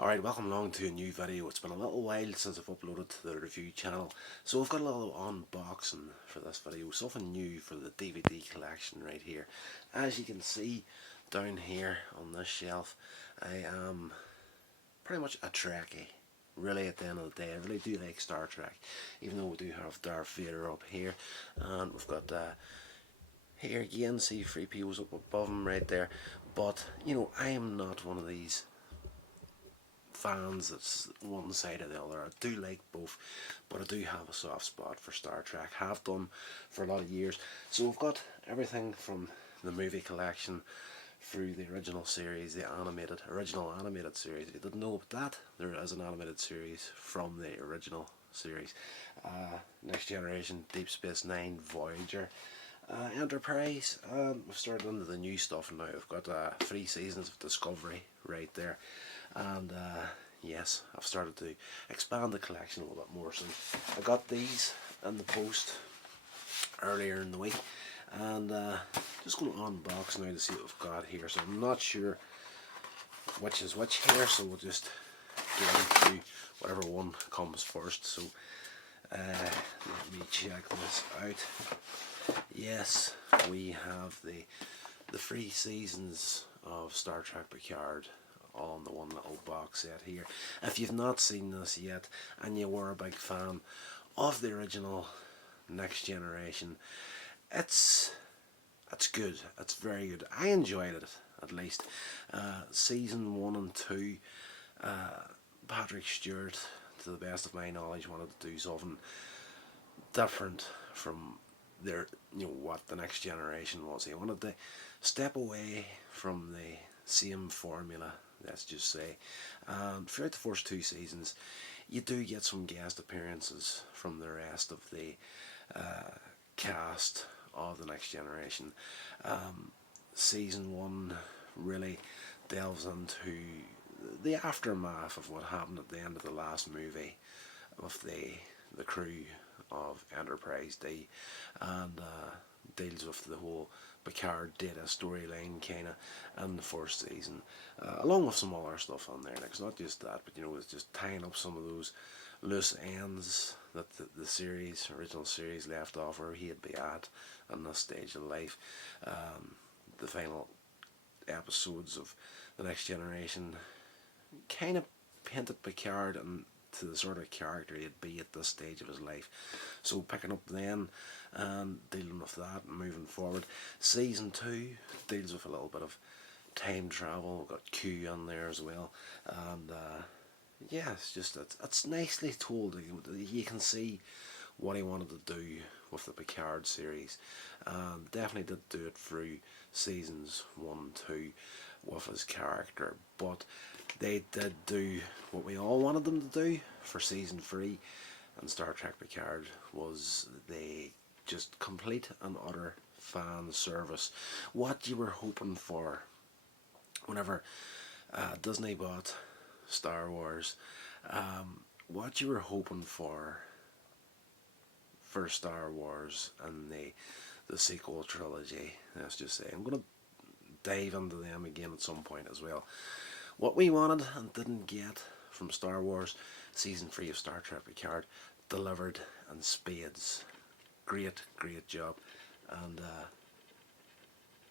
Alright, welcome along to a new video. It's been a little while since I've uploaded to the review channel, so I've got a little unboxing for this video, something new for the DVD collection right here. As you can see down here on this shelf, I am pretty much a Trekkie. Really, at the end of the day, I really do like Star Trek, even though we do have Darth Vader up here, and we've got here again, see 3PO's up above him right there. But, you know, I am not one of these fans that's one side or the other. I do like both, but I do have a soft spot for Star Trek, have done for a lot of years. So we've got everything from the movie collection through the original series, the original animated series. If you didn't know about that, there is an animated series from the original series. Next Generation, Deep Space Nine, Voyager, Enterprise, and we've started into the new stuff now. We've got 3 seasons of Discovery right there, and yes, I've started to expand the collection a little bit more. So I got these in the post earlier in the week, and just going to unbox now to see what we've got here. So I'm not sure which is which here, so we'll just get into whatever one comes first. So let me check this out. Yes, we have the 3 seasons of Star Trek Picard all in the one little box set here. If you've not seen this yet and you were a big fan of the original Next Generation, it's good. It's very good. I enjoyed it, at least. Season 1 and 2, Patrick Stewart, to the best of my knowledge, wanted to do something different from what the Next Generation was. He wanted to step away from the same formula, let's just say. Throughout the first 2 seasons, you do get some guest appearances from the rest of the cast of the Next Generation. Season 1 really delves into the aftermath of what happened at the end of the last movie of the crew of Enterprise D, and deals with the whole Picard data storyline kind of in the first season, along with some other stuff on there. Like, it's not just that, but it's just tying up some of those loose ends that the original series left off, where he'd be at in this stage of life. The final episodes of the Next Generation kind of painted Picard and to the sort of character he'd be at this stage of his life. So picking up then and dealing with that and moving forward. Season 2 deals with a little bit of time travel. We've got Q on there as well, and yeah, it's nicely told. You can see what he wanted to do with the Picard series. Definitely did do it through seasons 1 and 2 with his character, but they did do what we all wanted them to do for season 3 and Star Trek Picard, was they just complete and utter fan service. What you were hoping for whenever Disney bought Star Wars, what you were hoping for Star Wars and the sequel trilogy, let's just say. I'm going to dive into them again at some point as well. What we wanted and didn't get from Star Wars, season 3 of Star Trek Picard delivered in spades. Great job. And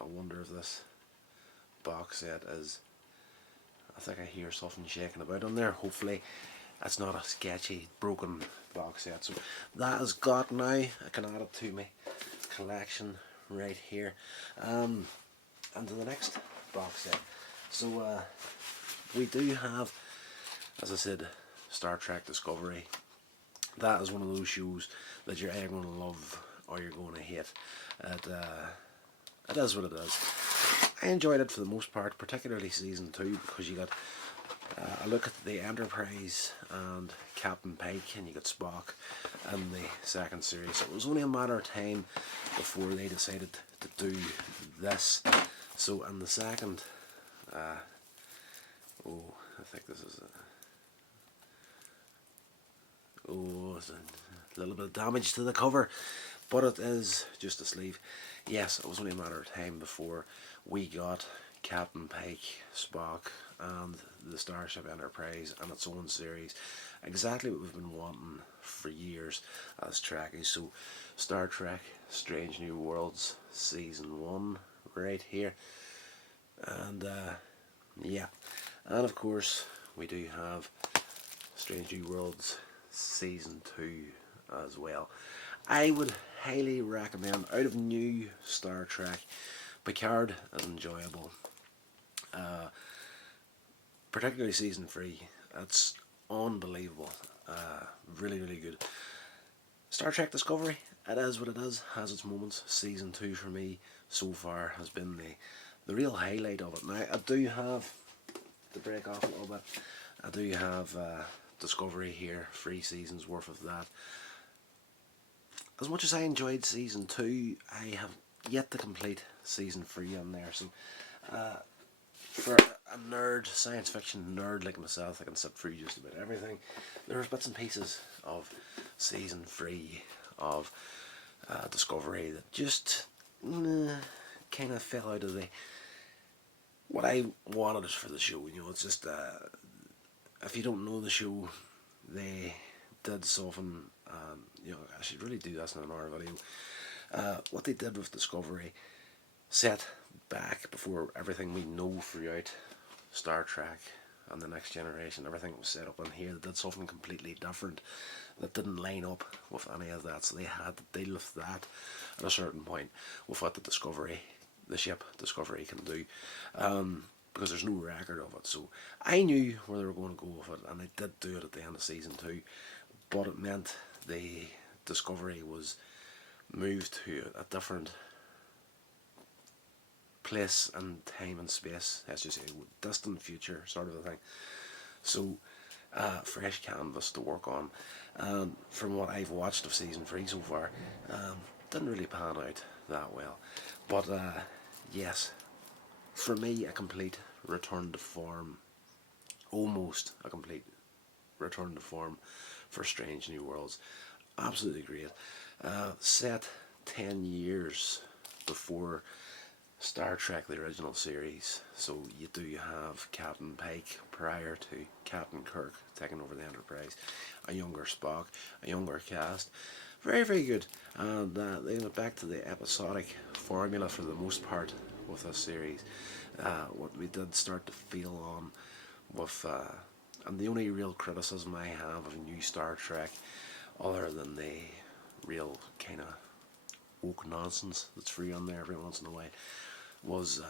I wonder if this box set is, I think I hear something shaking about on there. Hopefully it's not a sketchy broken box set. So that is got now. I can add it to my collection right here. And to the next box set. So we do have, as I said, Star Trek Discovery. That is one of those shows that you're either going to love or you're going to hate. It is what it is. I enjoyed it for the most part, particularly season 2, because you got a look at the Enterprise and Captain Pike, and you got Spock in the second series. So it was only a matter of time before they decided to do this. So in the second, I think this is it's a little bit of damage to the cover, but it is just a sleeve. Yes, it was only a matter of time before we got Captain Pike, Spock, and the Starship Enterprise and its own series. Exactly what we've been wanting for years as Trekkies. So, Star Trek Strange New Worlds Season 1, right here. And yeah, and of course, we do have Strange New Worlds Season 2 as well. I would highly recommend, out of new Star Trek, Picard is enjoyable. Particularly Season 3. That's unbelievable. Really, really good. Star Trek Discovery, it is what it is, has its moments. Season 2 for me so far has been the real highlight of it. Now, I do have, to break off a little bit, I do have Discovery here, 3 seasons worth of that. As much as I enjoyed Season 2, I have yet to complete Season 3 on there. So, for a nerd, science fiction nerd like myself, I can sit through just about everything. There's bits and pieces of Season 3 of Discovery that just kind of fell out of what I wanted for the show. You know, it's just, if you don't know the show, they did something, you know, I should really do this in another video. What they did with Discovery, set back before everything we know throughout Star Trek and the Next Generation, everything was set up in here. They did something completely different that didn't line up with any of that, so they had to deal with that at a certain point with what the ship Discovery can do, because there's no record of it. So I knew where they were going to go with it, and they did do it at the end of Season 2, but it meant the Discovery was moved to a different place and time and space, let's just say distant future sort of a thing. So fresh canvas to work on. From what I've watched of Season 3 so far, didn't really pan out that well. But yes, for me, a complete return to form, almost a complete return to form for Strange New Worlds. Absolutely great. Set 10 years before Star Trek, the original series. So you do have Captain Pike prior to Captain Kirk taking over the Enterprise, a younger Spock, a younger cast. Very, very good. And they went back to the episodic formula for the most part with this series. What we did start to feel on with, and the only real criticism I have of new Star Trek, other than the real kind of woke nonsense that's free on there every once in a while, was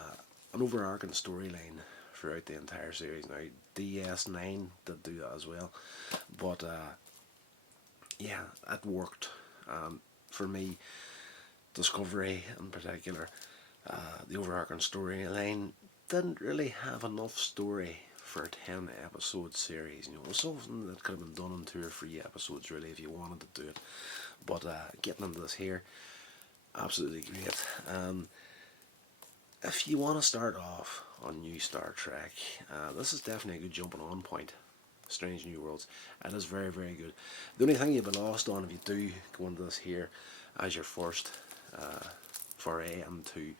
an overarching storyline throughout the entire series. Now, DS9 did do that as well, but yeah, it worked. For me, Discovery in particular, the overarching storyline didn't really have enough story for a 10 episode series. You know, it was something that could have been done in 2 or 3 episodes really if you wanted to do it. But getting into this here, absolutely great. If you want to start off on new Star Trek, this is definitely a good jumping on point. Strange New Worlds. It is very, very good. The only thing you'll be lost on if you do go into this here as your first foray into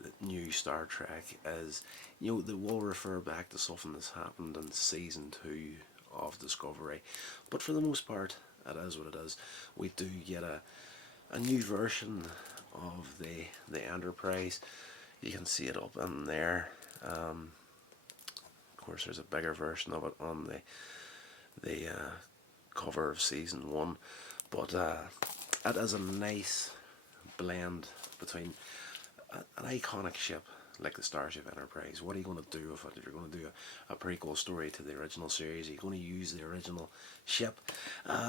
the new Star Trek is, you know, they will refer back to something that's happened in Season 2 of Discovery. But for the most part, it is what it is. We do get a new version of the Enterprise. You can see it up in there. Of course, there's a bigger version of it on the cover of Season 1. But it is a nice blend between an iconic ship like the Starship Enterprise. What are you going to do with it? If you're going to do a prequel story to the original series, are you going to use the original ship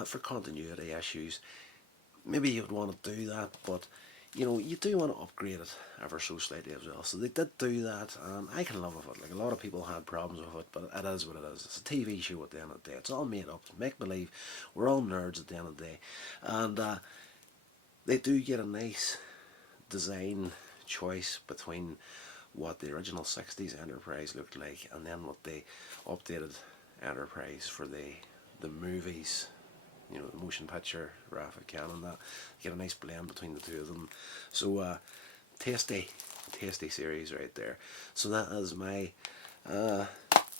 for continuity issues? Maybe you would want to do that, but you know, you do want to upgrade it ever so slightly as well. So they did do that, and I can live with it. Like, a lot of people had problems with it, but it is what it is. It's a TV show at the end of the day. It's all made up, make believe. We're all nerds at the end of the day, and they do get a nice design choice between what the original 60s Enterprise looked like and then what the updated Enterprise for the movies, you know, the motion picture, Rapid Cannon, that. You get a nice blend between the two of them. So tasty tasty series right there. So that is my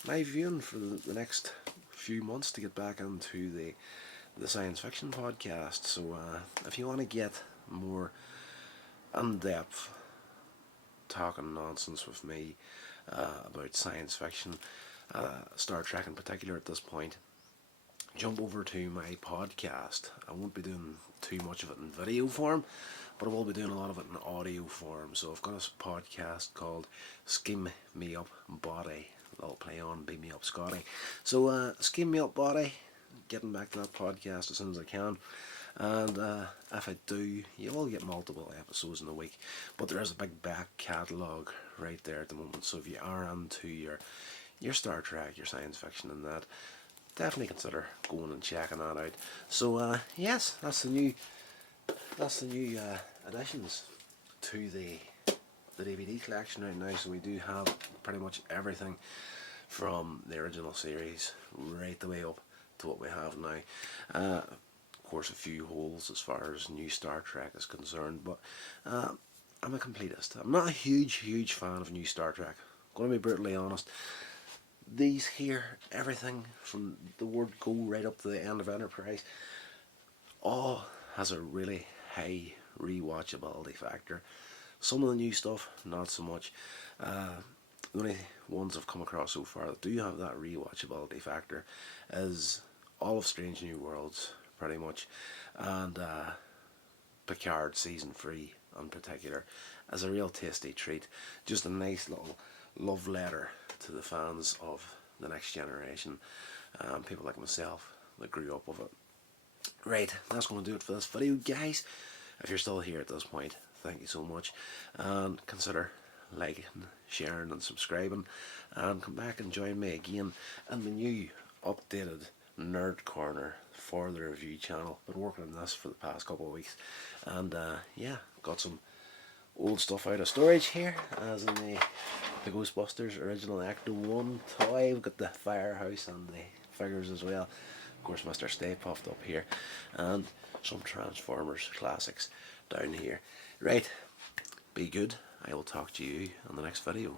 my viewing for the next few months to get back into the science fiction podcast. So if you want to get more in-depth talking nonsense with me about science fiction, Star Trek in particular at this point, jump over to my podcast. I won't be doing too much of it in video form, but I will be doing a lot of it in audio form. So I've got a podcast called Skim Me Up Body. I'll play on Beam Me Up Scotty. So Skim Me Up Body, getting back to that podcast as soon as I can. And if I do, you will get multiple episodes in a week. But there is a big back catalogue right there at the moment. So if you are into your Star Trek, your science fiction and that, definitely consider going and checking that out. So yes, that's the new additions to the DVD collection right now. So we do have pretty much everything from the original series right the way up to what we have now. Of course, a few holes as far as new Star Trek is concerned, but I'm a completist. I'm not a huge fan of new Star Trek. I'm going to be brutally honest. These here, everything from the word go right up to the end of Enterprise, all has a really high rewatchability factor. Some of the new stuff, not so much. The only ones I've come across so far that do have that rewatchability factor is all of Strange New Worlds, pretty much, and Picard Season 3 in particular, as a real tasty treat. Just a nice little love letter to the fans of the Next Generation, people like myself that grew up with it. Right, that's going to do it for this video, guys. If you're still here at this point, thank you so much, and consider liking, sharing and subscribing, and come back and join me again in the new updated Nerd Corner for the review channel. Been working on this for the past couple of weeks, and yeah, got some old stuff out of storage here, as in the Ghostbusters original Ecto 1 toy. We've got the firehouse and the figures as well. Of course, Mr. Stay Puffed up here, and some Transformers classics down here. Right, be good. I will talk to you on the next video.